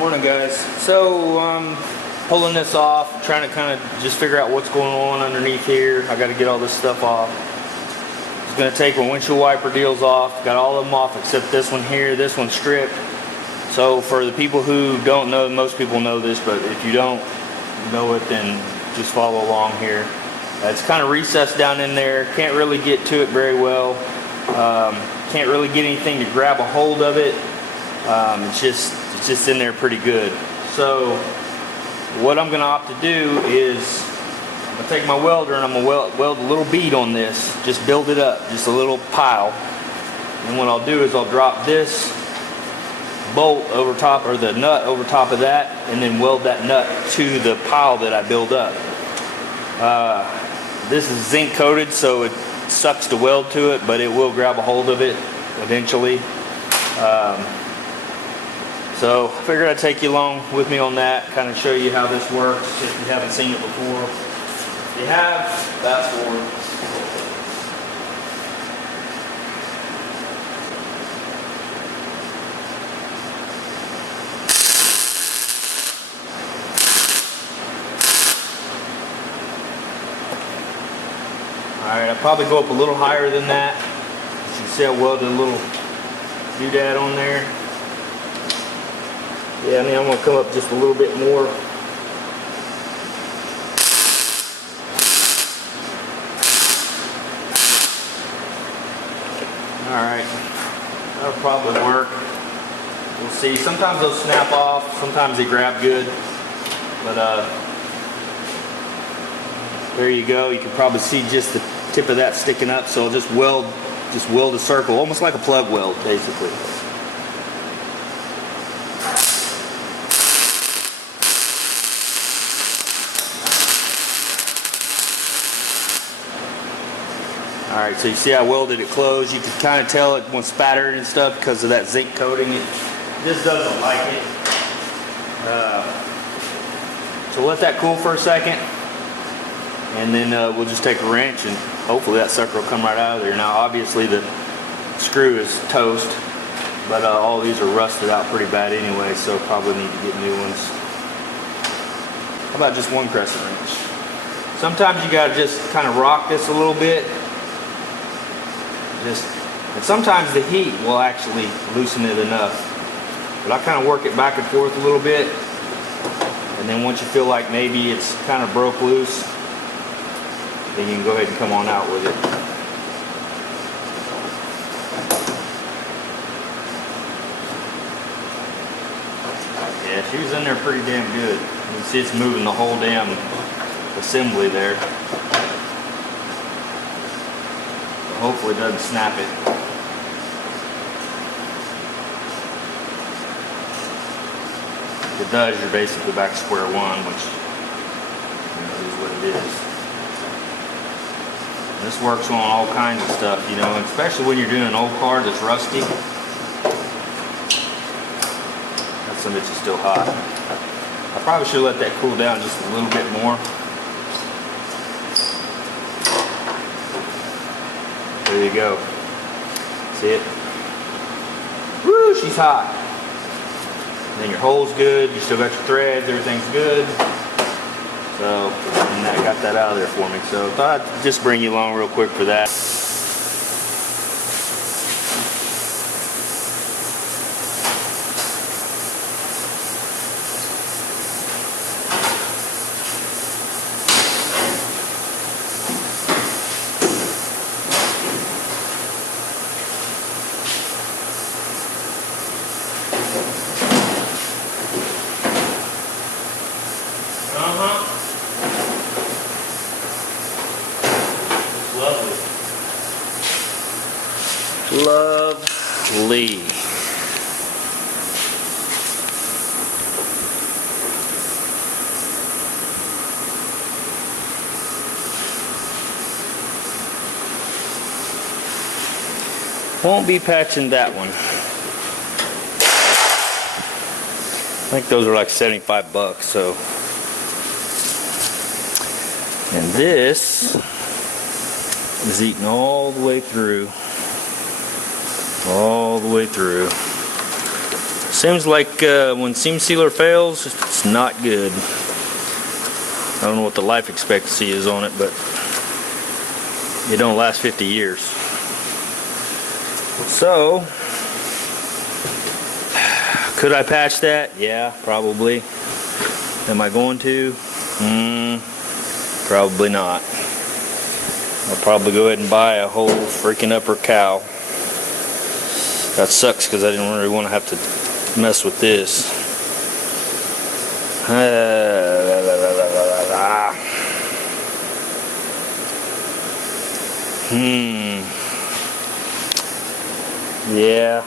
Morning, guys. So pulling this off, trying to kind of just figure out what's going on underneath here. I got to get all this stuff off. It's going to take my windshield wiper deals off. Got all of them off except this one here. This one's stripped. So for the people who don't know, most people know this, but if you don't know it, then just follow along here. It's kind of recessed down in there. Can't really get to it very well. Can't really get anything to grab a hold of it. It's just in there pretty good. So what I'm going to opt to do is I'm going to take my welder and I'm going to weld a little bead on this. Just build it up, just a little pile. And what I'll do is I'll drop this bolt over top, or the nut over top of that, and then weld that nut to the pile that I build up. This is zinc coated, so it sucks to weld to it, but it will grab a hold of it eventually. So I figured I'd take you along with me on that, kind of show you how this works if you haven't seen it before. If you have, fast forward. Alright, I'll probably go up a little higher than that. As you can see, I welded a little doodad on there. Yeah, I mean, I'm going to come up just a little bit more. Alright, that'll probably work. We'll see. Sometimes they'll snap off, sometimes they grab good. But there you go. You can probably see just the tip of that sticking up. So I'll just weld a circle, almost like a plug weld, basically. Alright, so you see I welded it closed. You can kind of tell it was spattered and stuff because of that zinc coating. It just doesn't like it. So let that cool for a second. And then we'll just take a wrench and hopefully that sucker will come right out of there. Now obviously the screw is toast, but all these are rusted out pretty bad anyway, so probably need to get new ones. How about just one crescent wrench? Sometimes you gotta just kind of rock this a little bit. And sometimes the heat will actually loosen it enough. But I kind of work it back and forth a little bit. And then once you feel like maybe it's kind of broke loose, then you can go ahead and come on out with it. Yeah, she was in there pretty damn good. You can see it's moving the whole damn assembly there. Hopefully it doesn't snap it. If it does, you're basically back to square one, which is what it is. And this works on all kinds of stuff, you know, and especially when you're doing an old car that's rusty. That some bitch is still hot. I probably should let that cool down just a little bit more. There you go. See it? Woo, she's hot. And then your hole's good. You still got your threads. Everything's good. So, and that got that out of there for me. So, I thought I'd just bring you along real quick for that. Lovely. Won't be patching that one. I think those are like 75 bucks, so. And this is eating all the way through. Seems like when seam sealer fails, it's not good. I don't know what the life expectancy is on it, but it don't last 50 years. So, could I patch that? Yeah, probably. Am I going to? Probably not. I'll probably go ahead and buy a whole freaking upper cowl. That sucks because I didn't really want to have to mess with this. Yeah.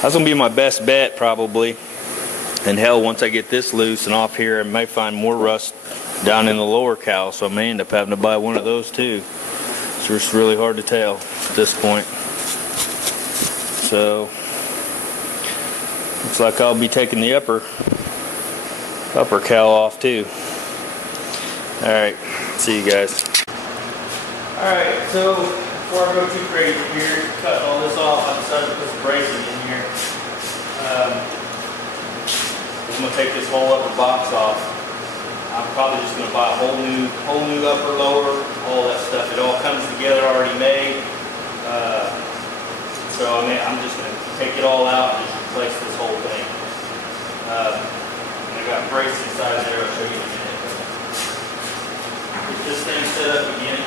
That's going to be my best bet probably. And hell, once I get this loose and off here, I may find more rust down in the lower cowl, so I may end up having to buy one of those too. It's just really hard to tell at this point. So, looks like I'll be taking the upper cowl off too. Alright, see you guys. Alright, so before I go too crazy here, cutting all this off, I decided to put some bracing in here. I'm going to take this whole upper box off. I'm probably just going to buy a whole new upper, lower, all that stuff. It all comes together already made. So I mean, I'm just going to take it all out and just replace this whole thing. I got brakes inside there. I'll show you in a minute. Get this thing set up again.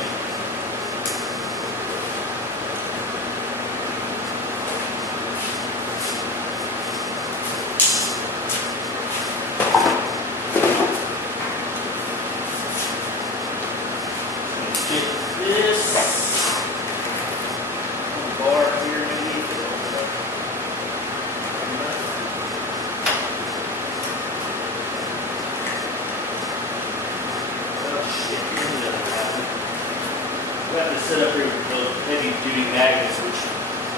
Got this set up here with those heavy duty magnets, which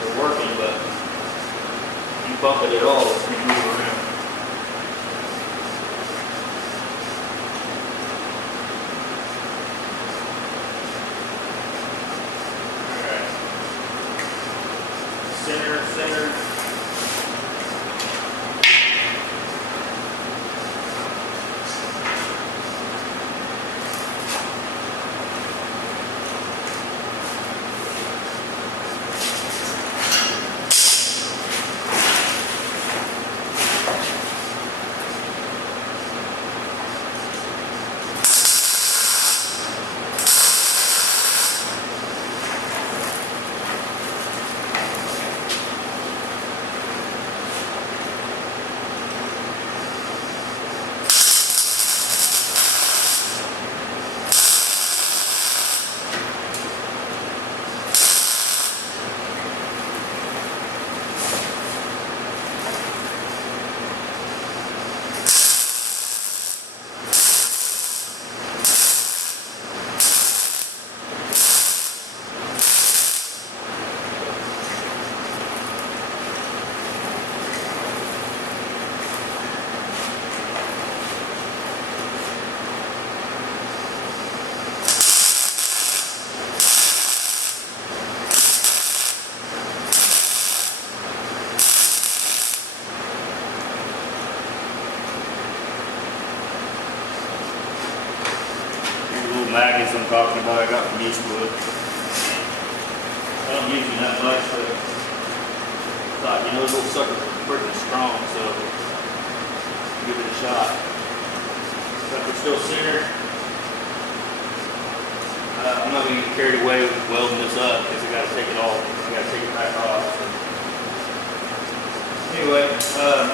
are working, but if you bump it at all, it's going to move around. Alright. Center. Magnets I'm talking about, I got from Eastwood. I don't use them that much, but I thought, you know, this little sucker's pretty strong, so give it a shot. Sucker's still centered. I'm not going to get carried away with welding this up because I got to take it off. I got to take it back off. So. Anyway, let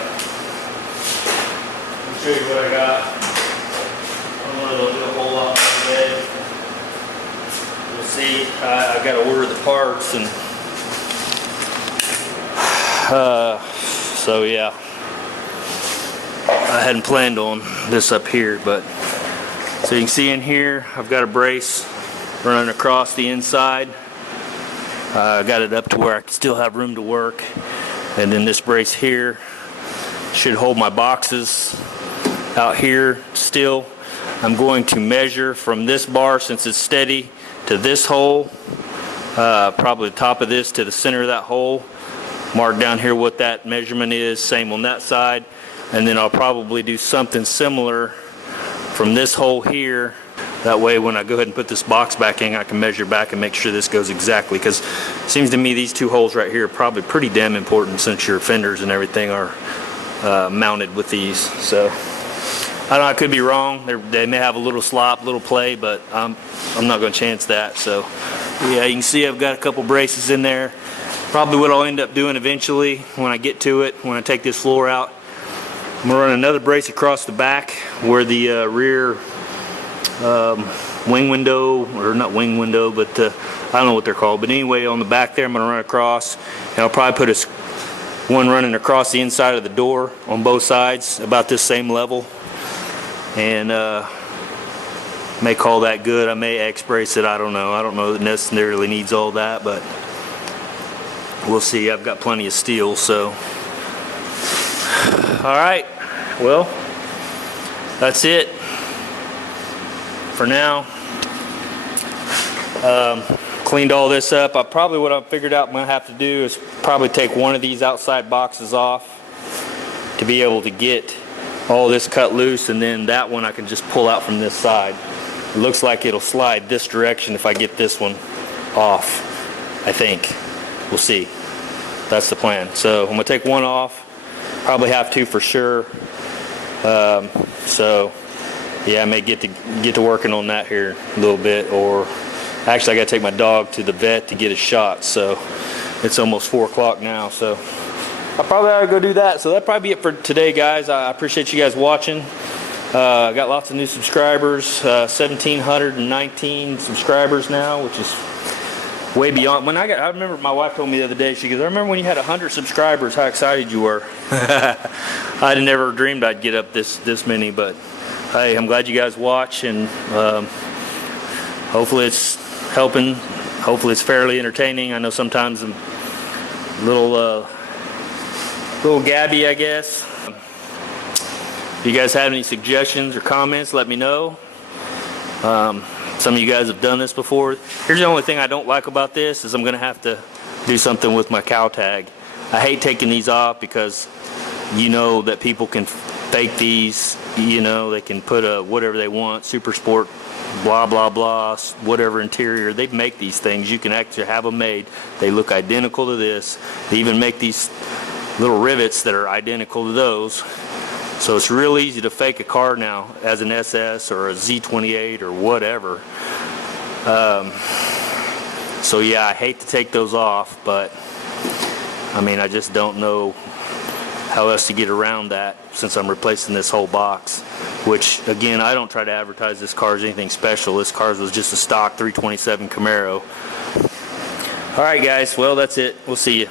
me show you what I got. I don't know if it'll do a whole lot more today. We'll see. I got to order the parts, and so yeah. I hadn't planned on this up here, but so you can see in here, I've got a brace running across the inside. I got it up to where I can still have room to work, and then this brace here should hold my boxes out here still. I'm going to measure from this bar, since it's steady, to this hole, probably the top of this to the center of that hole. mark down here what that measurement is, same on that side, and then I'll probably do something similar from this hole here. That way when I go ahead and put this box back in, I can measure back and make sure this goes exactly, because it seems to me these two holes right here are probably pretty damn important since your fenders and everything are mounted with these. So I don't know, I could be wrong. They may have a little slop, little play, but I'm not going to chance that. So yeah, you can see I've got a couple braces in there. Probably what I'll end up doing eventually when I get to it, when I take this floor out, I'm going to run another brace across the back where the rear wing window, or not wing window, but I don't know what they're called, but anyway, on the back there I'm going to run across, and I'll probably put one running across the inside of the door on both sides about this same level, and may call that good. I may X-brace it, I don't know that necessarily needs all that, but we'll see. I've got plenty of steel. So alright, well, that's it for now. Cleaned all this up. What I figured out I'm going to have to do is probably take one of these outside boxes off to be able to get all this cut loose, and then that one I can just pull out from this side. It looks like it'll slide this direction if I get this one off, I think. We'll see. That's the plan. So I'm going to take one off, probably have to for sure. So yeah, I may get to working on that here a little bit, or actually I got to take my dog to the vet to get a shot, so it's almost 4 o'clock now, so I probably ought to go do that. So that'll probably be it for today, guys. I appreciate you guys watching. I got lots of new subscribers, 1,719 subscribers now, which is way beyond. I remember my wife told me the other day, she goes, I remember when you had 100 subscribers, how excited you were. I'd never dreamed I'd get up this many, but hey, I'm glad you guys watch, and hopefully it's helping. Hopefully it's fairly entertaining. I know sometimes I'm a little gabby, I guess. If you guys have any suggestions or comments, let me know. Some of you guys have done this before. Here's the only thing I don't like about this is I'm going to have to do something with my cow tag. I hate taking these off because you know that people can fake these. You know, they can put whatever they want, Super Sport, blah blah blah, whatever interior. They make these things. You can actually have them made. They look identical to this. They even make these little rivets that are identical to those. So it's real easy to fake a car now as an SS or a Z28 or whatever. So yeah, I hate to take those off, but I mean, I just don't know how else to get around that since I'm replacing this whole box, which again, I don't try to advertise this car as anything special. This car was just a stock 327 Camaro. Alright guys, well that's it. We'll see you.